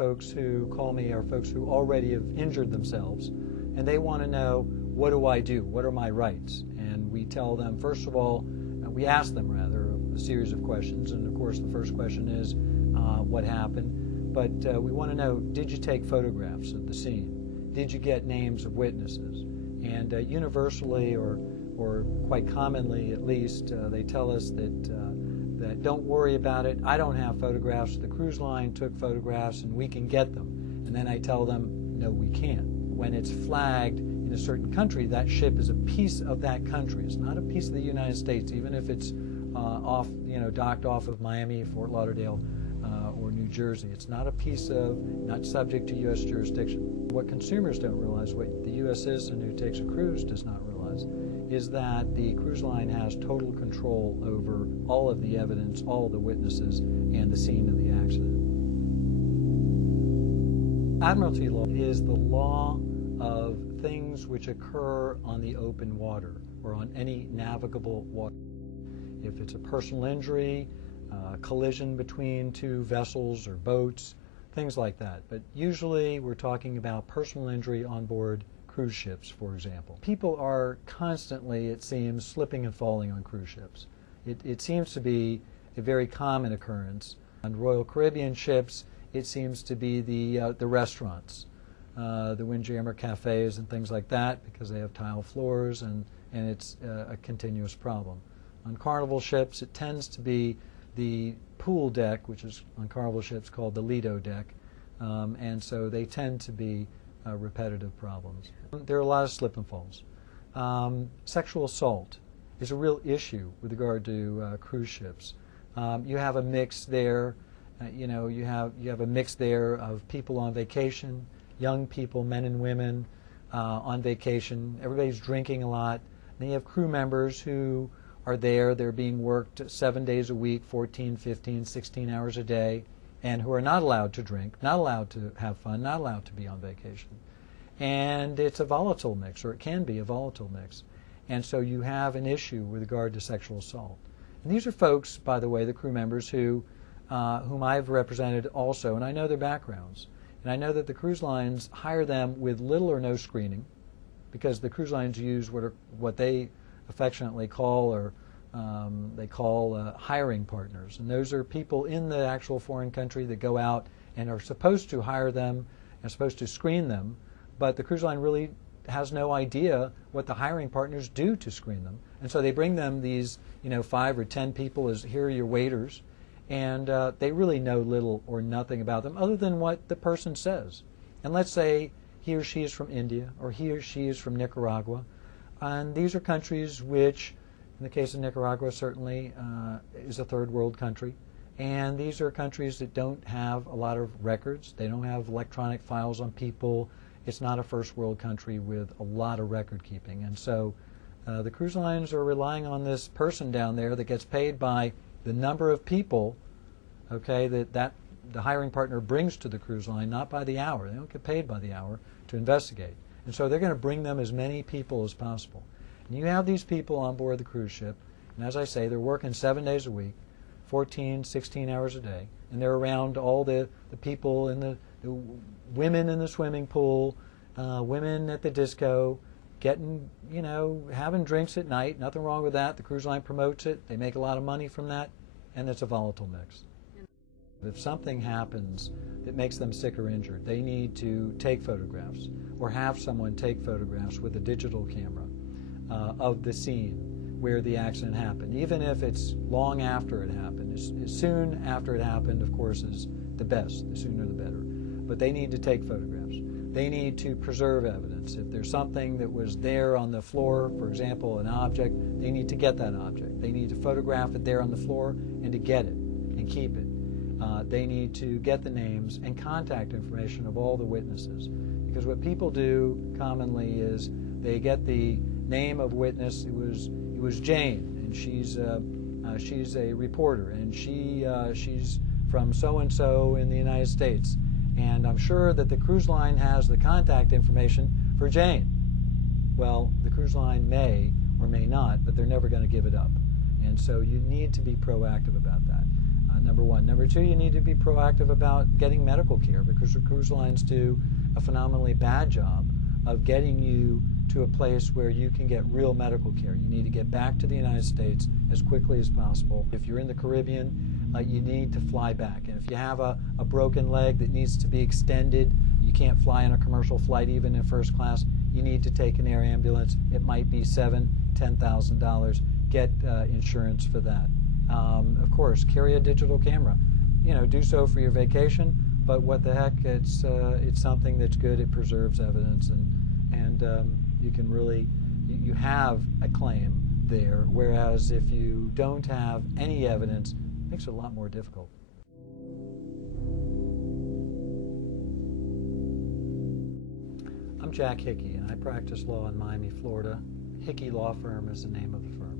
folks who call me are folks who already have injured themselves, and they want to know, what do I do? What are my rights? And we tell them, first of all, we ask them rather a series of questions, and of course the first question is what happened, but we want to know, did you take photographs of the scene? Did you get names of witnesses? And universally, or quite commonly at least, they tell us that don't worry about it, I don't have photographs, the cruise line took photographs and we can get them. And then I tell them, no, we can't. When it's flagged in a certain country, that ship is a piece of that country. It's not a piece of the United States, even if it's docked off of Miami, Fort Lauderdale, or New Jersey. It's not a piece of, not subject to U.S. jurisdiction. What consumers don't realize, what the U.S. citizen who takes a cruise does not realize, is that the cruise line has total control over all of the evidence, all of the witnesses, and the scene of the accident. Admiralty law is the law of things which occur on the open water or on any navigable water. If it's a personal injury, collision between two vessels or boats, things like that. But usually we're talking about personal injury on board cruise ships, for example. People are constantly, it seems, slipping and falling on cruise ships. It seems to be a very common occurrence. On Royal Caribbean ships, it seems to be the restaurants, the Windjammer cafes and things like that, because they have tile floors, and it's a continuous problem. On Carnival ships, it tends to be the pool deck, which is on Carnival ships called the Lido deck, and so they tend to be repetitive problems. There are a lot of slip and falls. Sexual assault is a real issue with regard to cruise ships. You have a mix there. You have a mix there of people on vacation, young people, men and women on vacation. Everybody's drinking a lot. And you have crew members who are there. They're being worked 7 days a week, 14, 15, 16 hours a day, and who are not allowed to drink, not allowed to have fun, not allowed to be on vacation. And it's a volatile mix, or it can be a volatile mix. And so you have an issue with regard to sexual assault. And these are folks, by the way, the crew members whom I've represented also, and I know their backgrounds. And I know that the cruise lines hire them with little or no screening, because the cruise lines use what they affectionately call, or they call hiring partners. And those are people in the actual foreign country that go out and are supposed to hire them and supposed to screen them, but the cruise line really has no idea what the hiring partners do to screen them. And so they bring them these 5 or 10 people as, here are your waiters, and they really know little or nothing about them other than what the person says. And let's say he or she is from India, or he or she is from Nicaragua, and these are countries which, in the case of Nicaragua, certainly is a third world country. And these are countries that don't have a lot of records. They don't have electronic files on people. It's not a first world country with a lot of record keeping. And so the cruise lines are relying on this person down there that gets paid by the number of people, okay, that the hiring partner brings to the cruise line, not by the hour. They don't get paid by the hour to investigate. And so they're going to bring them as many people as possible. And you have these people on board the cruise ship, and as I say, they're working 7 days a week, 14, 16 hours a day, and they're around all the people in the women in the swimming pool, women at the disco, getting, having drinks at night. Nothing wrong with that. The cruise line promotes it. They make a lot of money from that, and it's a volatile mix. If something happens that makes them sick or injured, they need to take photographs or have someone take photographs with a digital camera of the scene where the accident happened, even if it's long after it happened. As soon after it happened, of course, is the best. The sooner the better. But they need to take photographs. They need to preserve evidence. If there's something that was there on the floor, for example, an object, they need to get that object. They need to photograph it there on the floor and to get it and keep it. They need to get the names and contact information of all the witnesses. Because what people do commonly is they get the name of witness. It was Jane, and she's a reporter, and she's from so-and-so in the United States. And I'm sure that the cruise line has the contact information for Jane. Well, the cruise line may or may not, but they're never going to give it up. And so you need to be proactive about that. number one. Number two, you need to be proactive about getting medical care, because the cruise lines do a phenomenally bad job of getting you to a place where you can get real medical care. You need to get back to the United States as quickly as possible. If you're in the Caribbean, you need to fly back. And if you have a broken leg that needs to be extended, you can't fly in a commercial flight even in first class, you need to take an air ambulance. It might be $7,000, $10,000. Get insurance for that. Of course, carry a digital camera. Do so for your vacation, but what the heck, it's something that's good. It preserves evidence, and you can really, you have a claim there, whereas if you don't have any evidence, it makes it a lot more difficult. I'm Jack Hickey, and I practice law in Miami, Florida. Hickey Law Firm is the name of the firm.